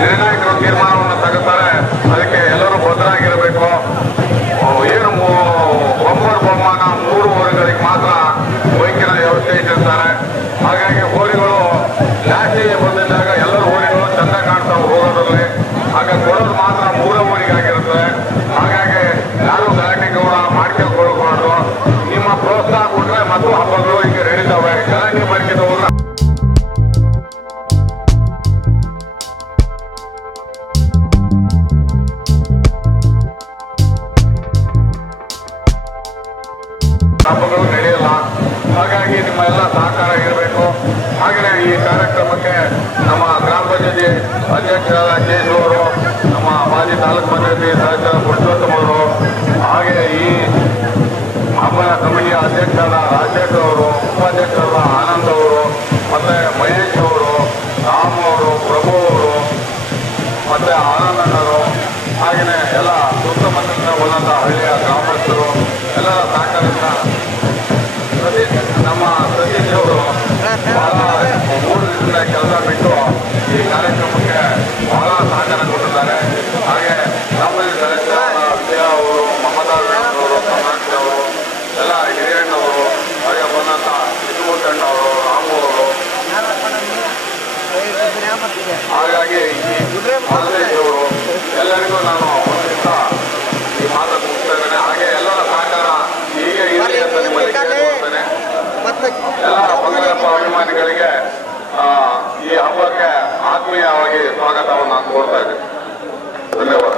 ನಿರ್ಣಾಯಕರು ತೀರ್ಮಾನವನ್ನು ತಗುತ್ತಾರೆ ಅದಕ್ಕೆ ಎಲ್ಲರೂ ಬದ್ಧರಾಗಿರಬೇಕು ಏನು ಬೊಮ್ಮರ್ ಬಹುಮಾನ ಮೂರು ಊರುಗಳಿಗೆ ಮಾತ್ರ ಬೈಕಿನ ವ್ಯವಸ್ಥೆ ಇಟ್ಟಿರ್ತಾರೆ. ಹಾಗಾಗಿ ಹೋರಿಗಳು ಜಾಸ್ತಿ ಬಂದಿದ್ದಾಗ ಎಲ್ಲರೂ ಹೋಳಿಗಳು ಚಂದ ಕಾಣ್ತಾವೆ ಹೋಗೋದ್ರಲ್ಲಿ. ಹಾಗೆ ಕೊಡೋದು ಮಾತ್ರ ಮೂರ ಊರಿಗಾಗಿರುತ್ತೆ ಹಾಗಾಗಿ ಯಾರು ನಡೆಯಲ್ಲ ಹಾಗಾಗಿ ನಿಮ್ಮ ಎಲ್ಲ ಸಹಕಾರ ಇರಬೇಕು. ಹಾಗೆಯೇ ಈ ಕಾರ್ಯಕ್ರಮಕ್ಕೆ ನಮ್ಮ ಗ್ರಾಮ ಪಂಚಾಯತಿ ಅಧ್ಯಕ್ಷರಾದ ಜೇಶ್ ಅವರು, ನಮ್ಮ ಮಾಜಿ ತಾಲೂಕು ಪಂಚಾಯತಿ ಸದಸ್ಯರ ಪುರುಷೋತ್ತಮ ಅವರು, ಹಾಗೆ ಈ ಹಬ್ಬದ ಕಮಿಟಿಯ ಅಧ್ಯಕ್ಷರಾದ ರಾಜೇಶ್ ಅವರು, ಉಪಾಧ್ಯಕ್ಷರಾದ ಆನಂದ್ ಅವರು, ಮತ್ತು ಮಹೇಶ್ ಅವರು, ರಾಮ್ ಅವರು, ಪ್ರಭು ಅವರು, ಮತ್ತು ಆನಂದಣ್ಣರು ಹಾಗೆಯೇ ಎಲ್ಲ ಸುತ್ತಮುತ್ತಲಿನ ಬಂದಂಥ ಹಳ್ಳಿಯ ಗ್ರಾಮಸ್ಥರು, ಎಲ್ಲರ ಸಹಕಾರದಿಂದ ನಮ್ಮ ಸತೀಶ್ ಅವರು ಬಹಳ ಮೂರು ದಿನದಿಂದ ಕೆಲಸ ಬಿಟ್ಟು ಈ ಕಾರ್ಯಕ್ರಮಕ್ಕೆ ಬಹಳ ಸಹಕಾರ ಕೊಟ್ಟಿದ್ದಾರೆ. ಹಾಗೆ ನಮ್ಮಲ್ಲಿ ಸದಸ್ಯ ಅವರು, ಮಮತಾ ಅವರು ಕರ್ನಾಟಕ ಅವರು, ಎಲ್ಲ ಹಿರಿಯಣ್ಣವರು ಹಾಗೆ ಬಂದಂಥ ಅವರು, ರಾಮು ಅವರು. ಹಾಗಾಗಿ ಅವರು ಎಲ್ಲರಿಗೂ ನಾನು ಎಲ್ಲ ಬಂಗಾರಪ್ಪ ಅಭಿಮಾನಿಗಳಿಗೆ ಈ ಹಬ್ಬಕ್ಕೆ ಆತ್ಮೀಯವಾಗಿ ಸ್ವಾಗತವನ್ನು ನಾನು ಕೋರ್ತಾ ಇದ್ದೀನಿ. ಧನ್ಯವಾದ.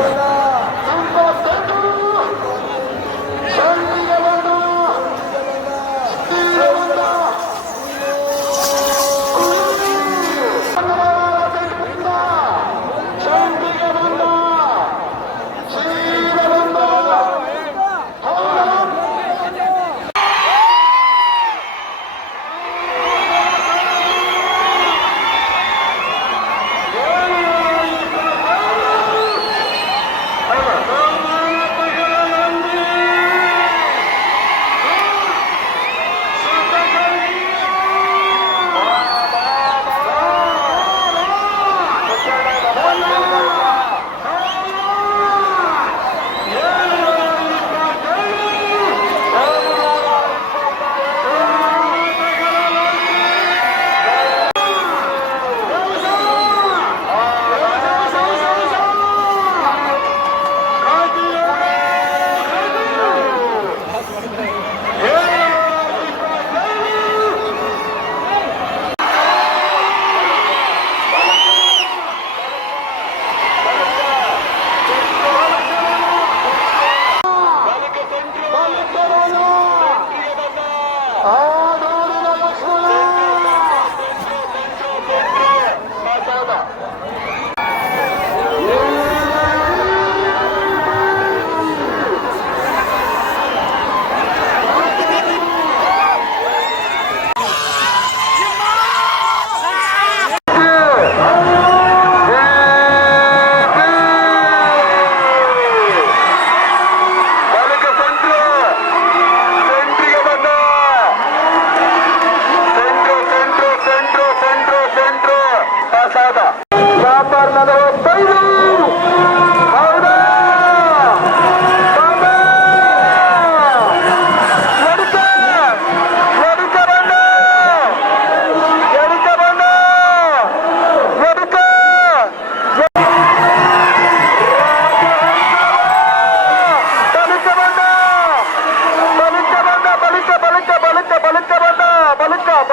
거야.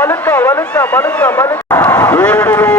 வலுக்க வலுக்க வலுக்க வலுக்க